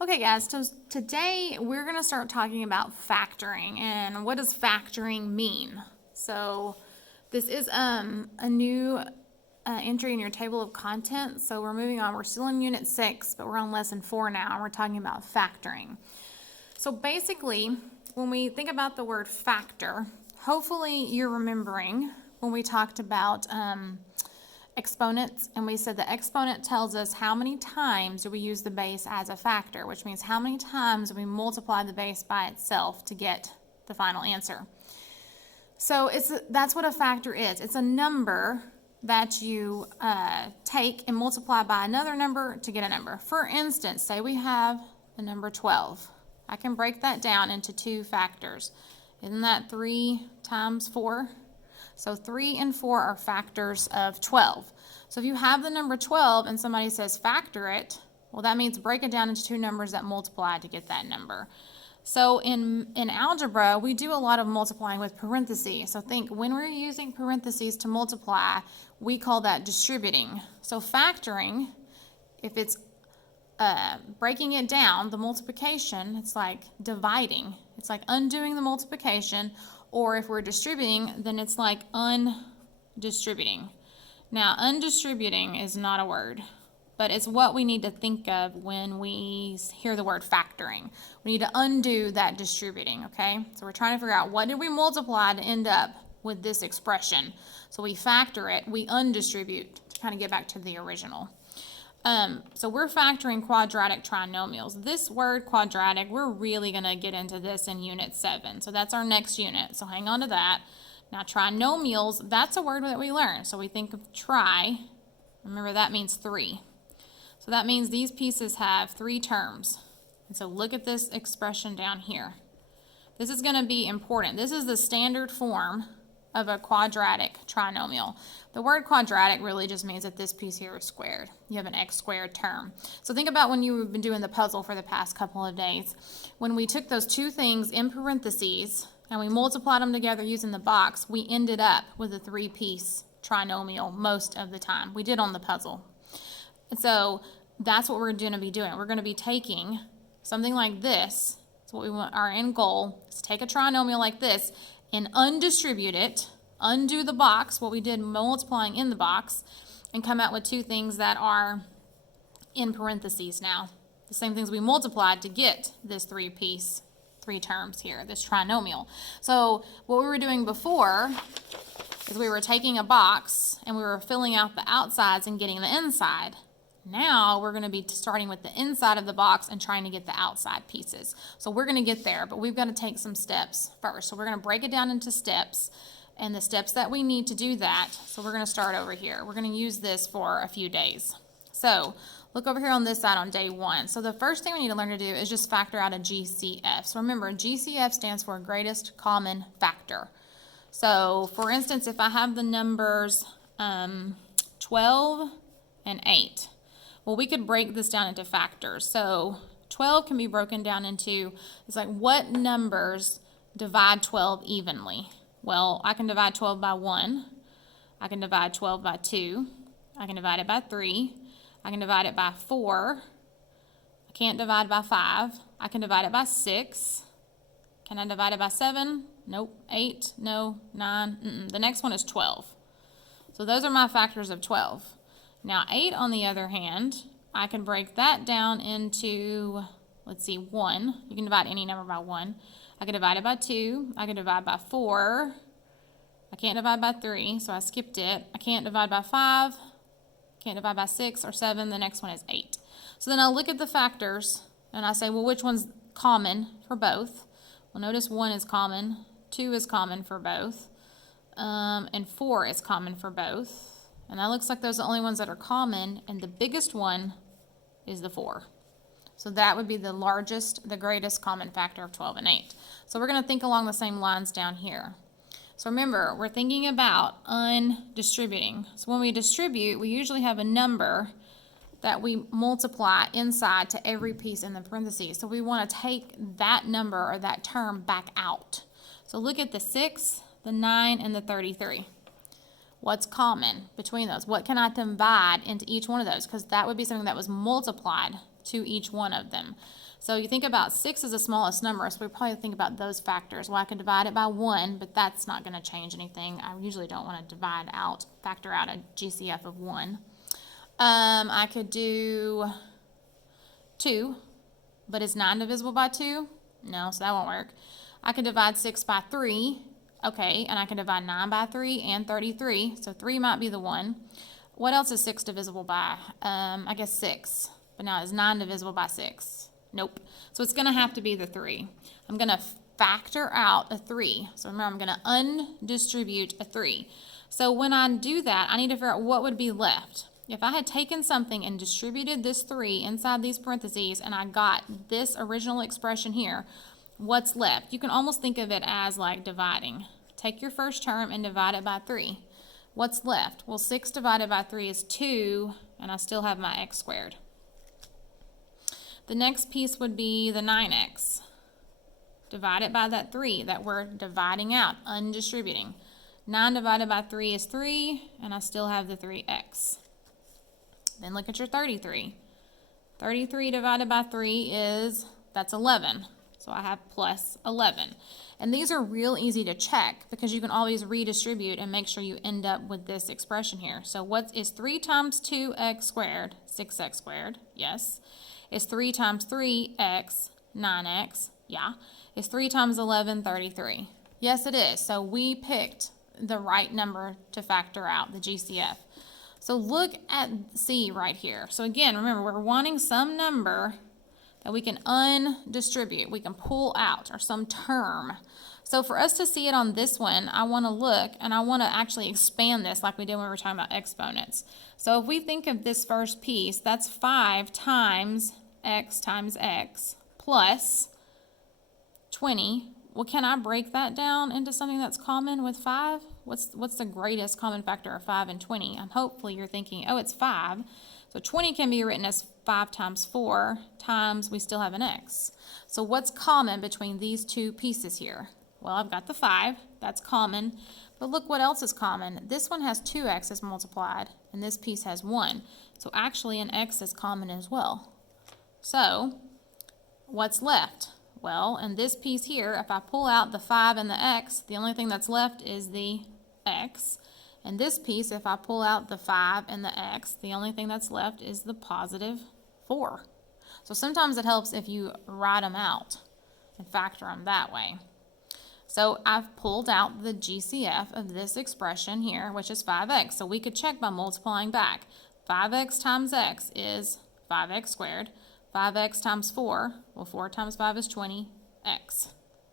Okay, guys, so today we're going to start talking about factoring and what does factoring mean. So this is a new entry in your table of contents. So we're moving on. We're still in Unit 6, but we're on Lesson 4 now, and we're talking about factoring. So basically, when we think about the word factor, hopefully you're remembering when we talked about exponents, and we said the exponent tells us how many times do we use the base as a factor, which means how many times we multiply the base by itself to get the final answer. So that's what a factor is. It's a number that you take and multiply by another number to get a number. For instance, say we have the number 12. I can break that down into two factors. Isn't that 3 times 4? So 3 and 4 are factors of 12. So if you have the number 12 and somebody says factor it, well, that means break it down into two numbers that multiply to get that number. So in algebra, we do a lot of multiplying with parentheses. So think when we're using parentheses to multiply, we call that distributing. So factoring, if it's breaking it down, the multiplication, it's like dividing. It's like undoing the multiplication. Or if we're distributing, then it's like undistributing. Now, undistributing is not a word, but it's what we need to think of when we hear the word factoring. We need to undo that distributing, okay? So we're trying to figure out what did we multiply to end up with this expression. So we factor it, we undistribute to kind of get back to the original. So we're factoring quadratic trinomials. This word quadratic, we're really going to get into this in Unit 7. So that's our next unit. So hang on to that. Now trinomials, that's a word that we learn. So we think of tri. Remember that means 3. So that means these pieces have 3 terms. And so look at this expression down here. This is going to be important. This is the standard form of a quadratic trinomial. The word quadratic really just means that this piece here is squared. You have an x squared term. So think about when you've been doing the puzzle for the past couple of days. When we took those two things in parentheses and we multiplied them together using the box, we ended up with a 3-piece trinomial most of the time. We did on the puzzle. And so that's what we're going to be doing. We're going to be taking something like this. That's what we want. Our end goal is to take a trinomial like this and undistribute it, undo the box, what we did multiplying in the box, and come out with two things that are in parentheses now. The same things we multiplied to get this 3-piece, 3 terms here, this trinomial. So what we were doing before is we were taking a box and we were filling out the outsides and getting the inside. Now we're going to be starting with the inside of the box and trying to get the outside pieces. So we're going to get there, but we've got to take some steps first. So we're going to break it down into steps and the steps that we need to do that. So we're going to start over here. We're going to use this for a few days. So look over here on this side on day 1. So the first thing we need to learn to do is just factor out a GCF. So remember, GCF stands for greatest common factor. So for instance, if I have the numbers 12 and 8, well, we could break this down into factors. So 12 can be broken down into, it's like what numbers divide 12 evenly? Well, I can divide 12 by 1. I can divide 12 by 2. I can divide it by 3. I can divide it by 4. I can't divide by 5. I can divide it by 6. Can I divide it by 7? Nope. 8? No. 9? The next one is 12. So those are my factors of 12. Now 8, on the other hand, I can break that down into, let's see, 1. You can divide any number by 1. I can divide it by 2. I can divide by 4. I can't divide by 3, so I skipped it. I can't divide by 5. Can't divide by 6 or 7. The next one is 8. So then I'll look at the factors, and I say, well, which one's common for both? Well, notice 1 is common, 2 is common for both, and 4 is common for both. And that looks like those are the only ones that are common, and the biggest one is the 4. So that would be the largest, the greatest common factor of 12 and 8. So we're going to think along the same lines down here. So remember, we're thinking about undistributing. So when we distribute, we usually have a number that we multiply inside to every piece in the parentheses. So we want to take that number or that term back out. So look at the 6, the 9, and the 33. What's common between those? What can I divide into each one of those? Because that would be something that was multiplied to each one of them. So you think about 6 is the smallest number, so we probably think about those factors. Well, I can divide it by 1, but that's not going to change anything. I usually don't want to factor out a GCF of 1. I could do 2, but is 9 divisible by 2? No, so that won't work. I can divide 6 by 3. Okay, and I can divide 9 by 3 and 33, so 3 might be the one. What else is 6 divisible by? I guess 6, but now is 9 divisible by 6? Nope. So it's going to have to be the 3. I'm going to factor out a 3. So remember, I'm going to undistribute a 3. So when I do that, I need to figure out what would be left. If I had taken something and distributed this 3 inside these parentheses and I got this original expression here, what's left? You can almost think of it as like dividing. Take your first term and divide it by 3. What's left? Well, 6 divided by 3 is 2, and I still have my x squared. The next piece would be the 9x. Divide it by that 3 that we're dividing out, undistributing. 9 divided by 3 is 3, and I still have the 3x. Then look at your 33. 33 divided by 3 that's 11. So I have plus 11. And these are real easy to check because you can always redistribute and make sure you end up with this expression here. So what is 3 times 2x squared? 6x squared, yes. Is 3 times 3x, 9x, yeah. Is 3 times 11, 33? Yes, it is. So we picked the right number to factor out, the GCF. So look at C right here. So again, remember, we're wanting some number that we can undistribute, we can pull out, or some term. So for us to see it on this one, I want to look and I want to actually expand this like we did when we were talking about exponents. So if we think of this first piece, that's 5 times x plus 20. Well, can I break that down into something that's common with 5? What's the greatest common factor of 5 and 20? Hopefully you're thinking, oh, it's 5. So 20 can be written as 5 times 4 times we still have an x. So what's common between these two pieces here? Well, I've got the 5. That's common. But look what else is common. This one has 2 x's multiplied, and this piece has 1. So actually an x is common as well. So what's left? Well, in this piece here, if I pull out the 5 and the x, the only thing that's left is the x. In this piece, if I pull out the 5 and the x, the only thing that's left is the positive 4. So sometimes it helps if you write them out and factor them that way. So I've pulled out the GCF of this expression here, which is 5x. So we could check by multiplying back. 5x times x is 5x squared. 5x times 4, well, 4 times 5 is 20x.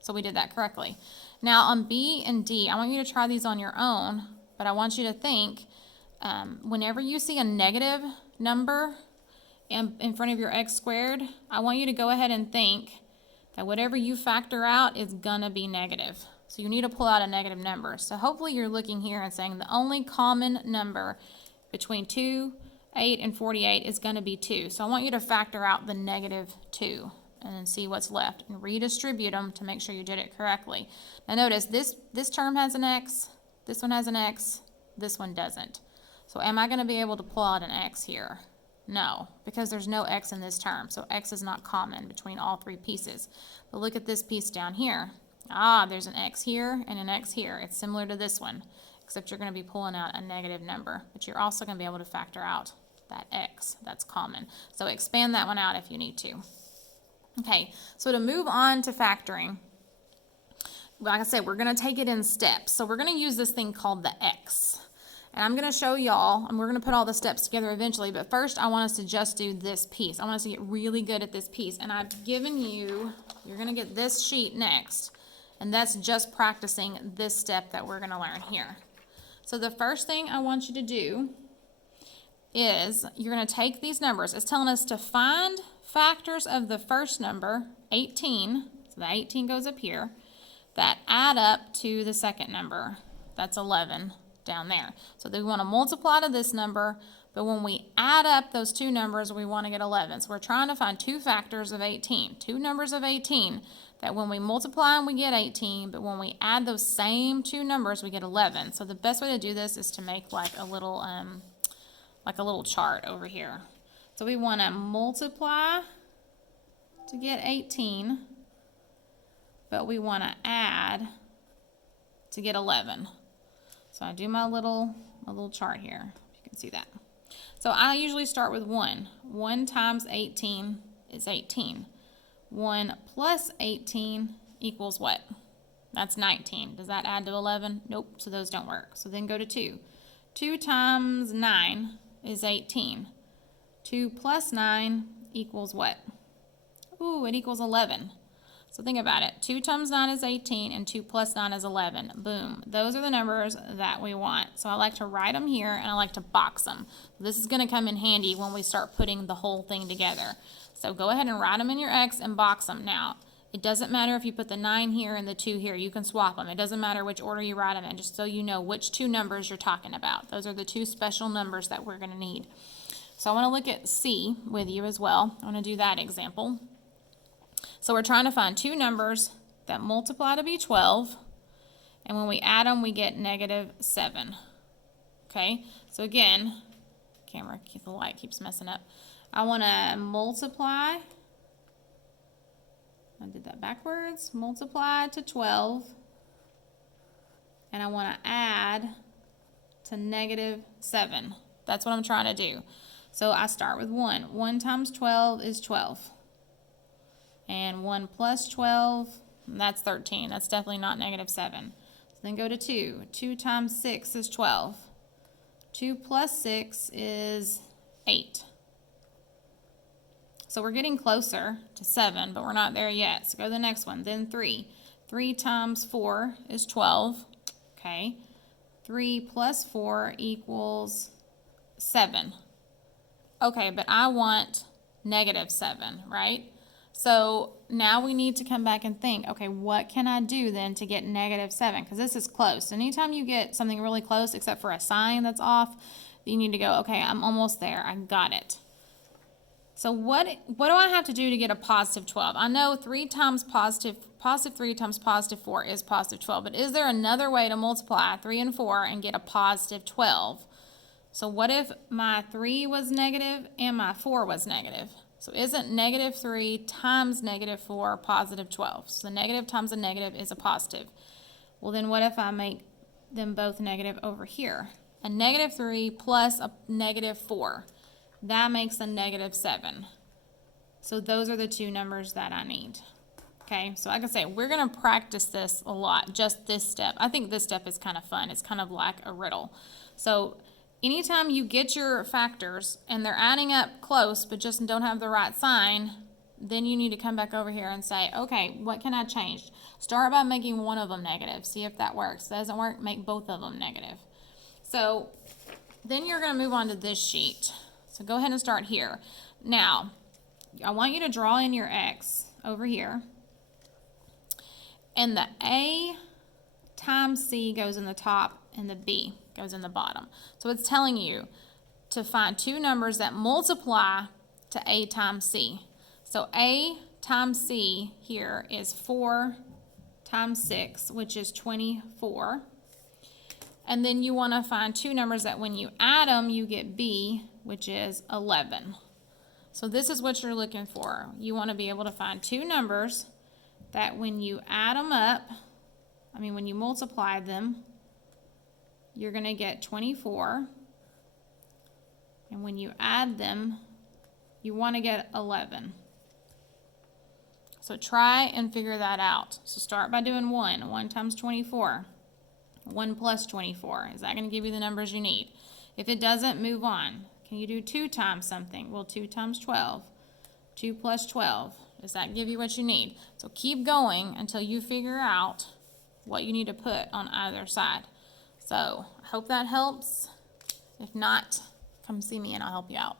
So we did that correctly. Now on B and D, I want you to try these on your own, but I want you to think, whenever you see a negative number in front of your x squared, I want you to go ahead and think that whatever you factor out is going to be negative. So you need to pull out a negative number. So hopefully you're looking here and saying the only common number between 2, 8, and 48 is going to be 2. So I want you to factor out the negative 2 and then see what's left and redistribute them to make sure you did it correctly. Now notice this term has an x, this one has an x, this one doesn't. So am I going to be able to pull out an x here? No, because there's no x in this term. So x is not common between all three pieces. But look at this piece down here. There's an x here and an x here. It's similar to this one, except you're going to be pulling out a negative number. But you're also going to be able to factor out that x. That's common. So expand that one out if you need to. Okay, so to move on to factoring, like I said, we're going to take it in steps. So we're going to use this thing called the x. And I'm going to show y'all, and we're going to put all the steps together eventually, but first I want us to just do this piece. I want us to get really good at this piece. And I've given you, you're going to get this sheet next, and that's just practicing this step that we're going to learn here. So the first thing I want you to do is you're going to take these numbers. It's telling us to find factors of the first number, 18, so the 18 goes up here, that add up to the second number, that's 11. Down there. So we want to multiply to this number, but when we add up those two numbers, we want to get 11. So we're trying to find two factors of 18, two numbers of 18 that when we multiply we get 18, but when we add those same two numbers, we get 11. So the best way to do this is to make like a little chart over here. So we want to multiply to get 18, but we want to add to get 11. So I do my little chart here. You can see that. So I usually start with 1. 1 times 18 is 18. 1 plus 18 equals what? That's 19. Does that add to 11? Nope, so those don't work. So then go to 2. 2 times 9 is 18. 2 plus 9 equals what? Ooh, it equals 11. So think about it. 2 times 9 is 18, and 2 plus 9 is 11. Boom. Those are the numbers that we want. So I like to write them here, and I like to box them. This is going to come in handy when we start putting the whole thing together. So go ahead and write them in your X and box them. Now, it doesn't matter if you put the 9 here and the 2 here. You can swap them. It doesn't matter which order you write them in, just so you know which two numbers you're talking about. Those are the two special numbers that we're going to need. So I want to look at C with you as well. I want to do that example. So we're trying to find two numbers that multiply to be 12, and when we add them, we get -7. Okay, so again, the light keeps messing up. I want to multiply, I did that backwards, multiply to 12, and I want to add to -7. That's what I'm trying to do. So I start with 1. 1 times 12 is 12. And 1 plus 12, that's 13. That's definitely not -7. So then go to 2. 2 times 6 is 12. 2 plus 6 is 8. So we're getting closer to 7, but we're not there yet. So go to the next one. Then 3. 3 times 4 is 12. Okay. 3 plus 4 equals 7. Okay, but I want -7, right? So now we need to come back and think, okay, what can I do then to get -7? Because this is close. Anytime you get something really close, except for a sign that's off, you need to go, okay, I'm almost there. I got it. So what do I have to do to get a positive 12? I know 3 times positive 3 times positive 4 is positive 12, but is there another way to multiply 3 and 4 and get a positive 12? So what if my 3 was negative and my 4 was negative? So isn't -3 times -4 positive 12? So the negative times a negative is a positive. Well, then what if I make them both negative over here? A -3 plus a -4. That makes a -7. So those are the two numbers that I need. Okay, so like I say, we're going to practice this a lot, just this step. I think this step is kind of fun. It's kind of like a riddle. So anytime you get your factors and they're adding up close but just don't have the right sign, then you need to come back over here and say, okay, what can I change? Start by making one of them negative. See if that works. Doesn't work, make both of them negative. So then you're going to move on to this sheet. So go ahead and start here. Now, I want you to draw in your X over here. And the A times C goes in the top and the B goes in the bottom. So it's telling you to find two numbers that multiply to A times C. So A times C here is 4 times 6, which is 24. And then you want to find two numbers that when you add them, you get B, which is 11. So this is what you're looking for. You want to be able to find two numbers that when you add them up, when you multiply them, you're going to get 24. And when you add them, you want to get 11. So try and figure that out. So start by doing 1. 1 times 24. 1 plus 24. Is that going to give you the numbers you need? If it doesn't, move on. Can you do 2 times something? Well, 2 times 12. 2 plus 12. Does that give you what you need? So keep going until you figure out what you need to put on either side. So I hope that helps. If not, come see me and I'll help you out.